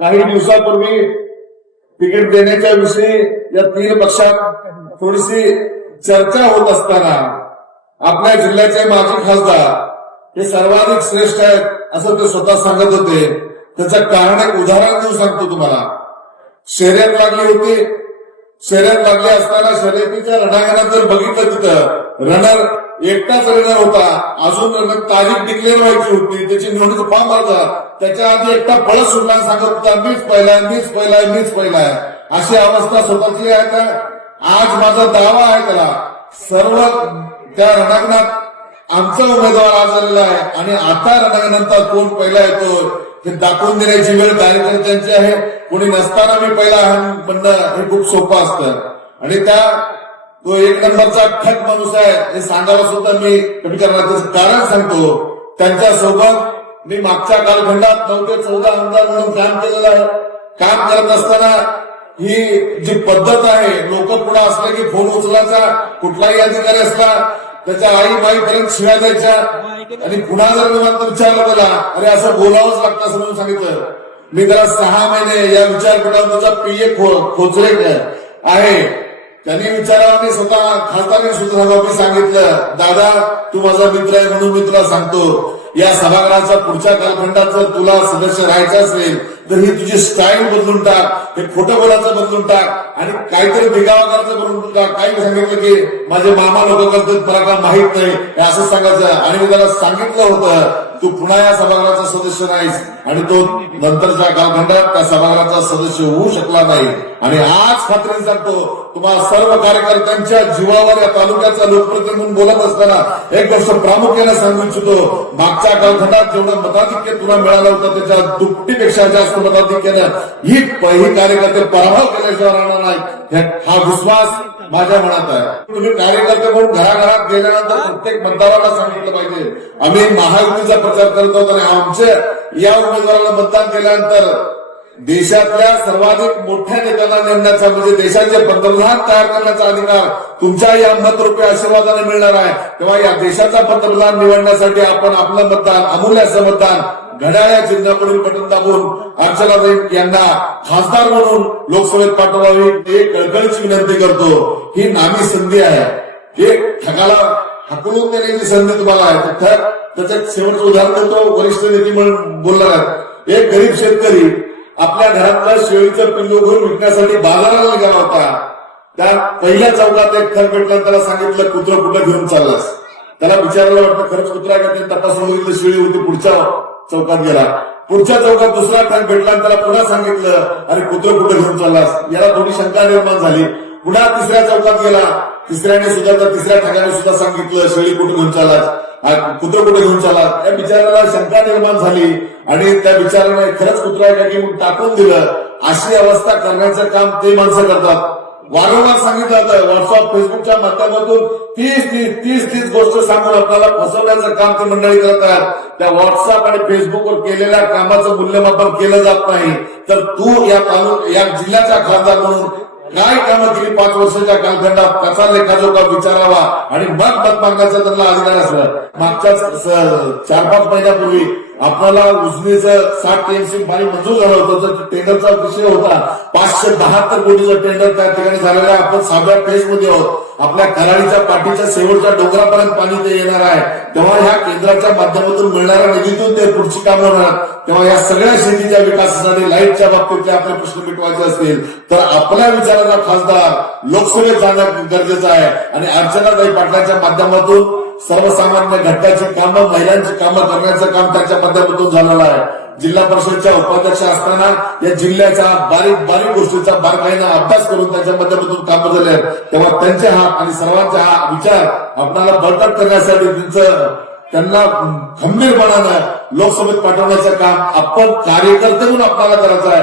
काही दिवसापूर्वी तिकीट देण्याच्या विषयी या तीन पक्षात थोडीशी चर्चा होत असताना आपल्या जिल्ह्याचे माजी खासदार हे सर्वाधिक श्रेष्ठ आहेत असं ते स्वतः सांगत होते. त्याचं कारण एक उदाहरण देऊन सांगतो तुम्हाला. शर्यत लागली होती. शर्यत लागली असताना शर्यतीच्या रणांगणात जर बघितलं तिथं. रनर एकटाच रनर होता. अजून तारीख डिक्लेअर व्हायची होती त्याची निवडणूक फॉर्म आला त्याच्या आधी एकटा पळत सुटला सांगत होता मीच पहिला आहे, मीच पहिला मीच पहिला आहे. अशी अवस्था स्वतःची आहे का? आज माझा दावा आहे त्याला. सर्व त्या रणांगणात आमचा उमेदवार आज आलेला आहे. आणि आता रणांगणात कोण पहिला येतो हे दाखवून देण्याची वेळ कार्यकर्त्यांची आहे. कोणी नसताना मी पहिला आहे म्हणणं हे खूप सोपं असतं. आणि त्या तो एक नंबरचा ठक माणूस आहे. हे सांगायला सुद्धा मी कमी करणार कारण सांगतो. त्यांच्यासोबत मी मागच्या कालखंडात नऊ ते चौदा आमदार म्हणून काम केलेलं आहे. काम करत असताना ही जी पद्धत आहे लोक पुढे असलं की फोन उचलायचा कुठलाही अधिकारी असला त्याच्या आई बाईपर्यंत शिव्या द्यायच्या. आणि पुन्हा जर निवांत विचारलं त्याला अरे असं बोलावंच लागतं असं म्हणून सांगितलं. मी त्याला सहा महिने या विचारपीठात माझा पीए खोचले आहे. त्यांनी विचारावं मी स्वतः खासदारांनी सुद्धा सांगितलं दादा तू माझा मित्र आहे म्हणून मी तुला सांगतो. या सभागृहाच्या पुढच्या कालखंडात जर तुला सदस्य राहायचं असेल तर ही तुझी स्टाईल बदलून टाक. हे खोटं बोलायचं बदलून टाक. आणि काहीतरी दिगावा करायचं बदलून टाक. काही सांगितलं की माझे मामा लोक करतात मला काय माहीत नाही. हे असं सांगायचं. आणि मी त्याला सांगितलं होतं. तू पुन्हा या सभागृहाचा सदस्य नाहीस. आणि तो नंतरच्या कालखंडात त्या सभागृहाचा सदस्य होऊ शकला नाही. आणि आज खात्री सांगतो तुम्हाला सर्व कार्यकर्त्यांच्या जीवावर या तालुक्याचा लोकप्रतिनिधी म्हणून बोलत असताना एक गोष्ट प्रामुख्याने सांगू इच्छितो. मागच्या कालखंडात जेवढं मताधिक्य तुला मिळालं होतं त्याच्या दुपटीपेक्षा जास्त मताधिक्यानं ही ही कार्यकर्ते पराभव केल्याशिवाय राहणार नाही हा विश्वास माझ्या मनात आहे. तुम्ही कार्यकर्ते म्हणून घराघरात गेल्यानंतर प्रत्येक मतदाराला सांगितलं पाहिजे. आम्ही महायुतीचा प्रचार करत आहोत आणि आमच्या या उमेदवाराला मतदान केल्यानंतर देशातल्या सर्वाधिक मोठ्या नेत्यांना नेमण्याचा म्हणजे देशाचे पंतप्रधान तयार करण्याचा अधिकार तुमच्या या मतरूपी आशीर्वादाने मिळणार आहे. तेव्हा या देशाचा पंतप्रधान निवडण्यासाठी आपण आपलं मतदान अमूल्याचं मतदान घड्याळ्या चिन्हापुढील बटन दाबून अर्चना यांना खासदार म्हणून लोकसभेत पाठवावी हे कळकळीची विनंती करतो. ही नामी संधी आहे. हे ठगाला हकलून देण्याची संधी तुम्हाला आहे. तर त्याच्यात शेवटचं उदाहरण देतो वरिष्ठ नेते म्हणून बोलणार एक गरीब शेतकरी आपल्या घरातला शेळीचं पिल्लू घेऊन विकण्यासाठी बाजाराला गेला होता. त्या पहिल्या चौकात एक ठग भेटला त्याला सांगितलं कुत्र कुठं घेऊन चाललास? त्याला विचारायला वाटतं खरंच कुत्रा आहे का? ते तपासून बघितलं शेळी होती पुढच्या चौकात गेला. पुढच्या चौकात दुसरा ठग भेटला आणि त्याला पुन्हा सांगितलं अरे कुत्र कुठं घेऊन चाललास? याला थोडी शंका निर्माण झाली. पुन्हा तिसऱ्या चौकात गेला. तिसऱ्याने सुद्धा त्या तिसऱ्या ठिकाणी सुद्धा सांगितलं शेळी कुठे घेऊन चालास कुत्र कुठे घेऊन चालास त्या बिचाराला शंका निर्माण झाली. आणि त्या बिचाराने खरंच कुत्रा आहे की म्हणून टाकून दिलं. अशी अवस्था करण्याचं काम ते माणसं करतात. वारंवार सांगितलं जातं व्हॉट्सअप फेसबुकच्या माध्यमातून तीस तीस तीस तीस गोष्ट सांगून आपल्याला फसवण्याचं काम ते मंडळी करतात त्या व्हॉट्सअप आणि फेसबुकवर केलेल्या कामाचं मूल्यमापन केलं जात नाही. तर तू या तालुक या जिल्ह्याचा खासदार म्हणून काय कामं केली पाच वर्षाच्या कालखंडात त्याचा लेखाजोखा विचारावा आणि मग मत मागण्याचा त्यांना अधिकार असला मागच्या चार पाच महिन्यापूर्वी आपल्याला उजनीचं साठ टीएमसी पाणी मंजूर झालं होतं. तर टेंडरचा विषय होता. पाचशे बहात्तर कोटीचं टेंडर त्या ठिकाणी झालेलं आहे. आपण सहाव्या फेजमध्ये आहोत. आपल्या कराडीच्या पाठीच्या शेवटच्या डोंगरापर्यंत पाणी ते येणार आहे. तेव्हा ह्या केंद्राच्या माध्यमातून मिळणाऱ्या निधीतून ते पुढची कामं होणार. तेव्हा या सगळ्या शेतीच्या विकासासाठी लाईटच्या बाबतीतले आपले प्रश्न मिटवायचे असतील तर आपल्या विचाराचा खासदार लोकसभेत जाणं गरजेचं आहे. आणि अर्चनाताई पाटलाच्या माध्यमातून सर्वसामान्य घटकाची कामं महिलांची कामं करण्याचं काम त्यांच्या माध्यमातून झालेलं आहे जिल्हा परिषदच्या उपाध्यक्ष असताना या जिल्ह्याचा बारीक बारीक गोष्टीचा बारकाईनं अभ्यास करून त्यांच्या माध्यमातून कामं झाले आहेत. तेव्हा त्यांचे हा आणि सर्वांचा हा विचार आपणाला बळकट करण्यासाठी त्यांचं त्यांना खंबीरपणानं लोकसभेत पाठवण्याचं काम आपण कार्यकर्ते म्हणून आपल्याला करायचं आहे